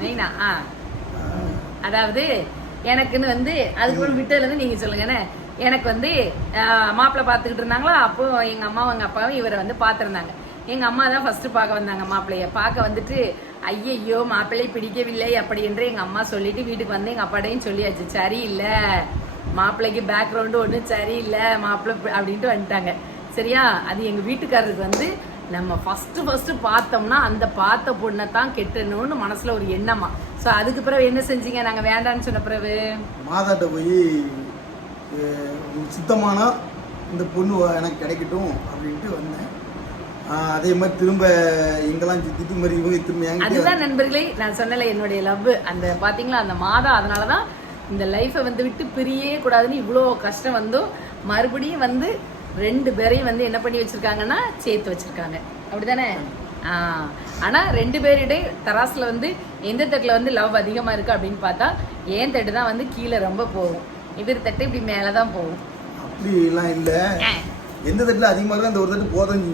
மெயினா அதாவது எனக்குன்னு வந்து அதுக்கப்புறம் விட்டதுல இருந்து நீங்க சொல்லுங்க. எனக்கு வந்து மாப்பிள்ளை பார்த்துக்கிட்டு இருந்தாங்களா, அப்போ எங்க அம்மாவும் எங்க அப்பாவும் இவரை வந்து பார்த்துருந்தாங்க. எங்க அம்மா தான் ஃபர்ஸ்ட் பார்க்க வந்தாங்க. மாப்பிள்ளைய பார்க்க வந்துட்டு ஐயையோ மாப்பிள்ளை பிடிக்கவில்லை அப்படி என்று எங்க அம்மா சொல்லிட்டு வீட்டுக்கு வந்து எங்க அப்பாட்டையும் சொல்லியாச்சு, சரியில்லை மாப்பிள்ளைக்கு பேக்ரவுண்டு ஒன்றும் சரியில்லை மாப்பிள்ளை அப்படின்ட்டு வந்துட்டாங்க. சரியா? அது எங்க வீட்டுக்காரருக்கு வந்து நம்ம ஃபர்ஸ்ட் பார்த்தோம்னா அந்த பார்த்த பொண்ணை தான் கெட்டணும்னு மனசுல ஒரு எண்ணமா. ஸோ அதுக்கு பிறகு என்ன செஞ்சீங்க? நாங்க வேண்டான்னு சொன்ன பிறகு மாதாட்ட போய் சுத்தமான இந்த பொண்ணு எனக்கு கிடைக்கட்டும் அப்படின்ட்டு வந்தேன். அதே மாதிரி திரும்ப எங்கெல்லாம் சுத்திட்டு மாதிரி இவங்க திரும்ப அதுதான் நண்பர்களே நான் சொன்னல என்னுடைய லவ் அந்த பாத்தீங்களா அந்த மாதா. அதனாலதான் இந்த லைஃபை வந்து விட்டு பிரியவே கூடாதுன்னு இவ்வளோ கஷ்டம் வந்தும் மறுபடியும் வந்து 2 பேரையும் வந்து என்ன பண்ணி வச்சிருக்காங்கன்னா சேர்த்து வச்சிருக்காங்க. அப்படிதானே? ஆனா 2 பேருடைய தராசுல வந்து எந்த தட்டுல வந்து லவ் அதிகமா இருக்கு அப்படின்னு பார்த்தா ஏன் தட்டு தான் வந்து கீழே ரொம்ப போகும், இவர் தட்டு இப்படி மேலதான் போகும். அப்படி எல்லாம் இல்ல, எந்த தட்டுல அதிகமா இருக்கோ அந்த ஒரு தட்டு போதும்.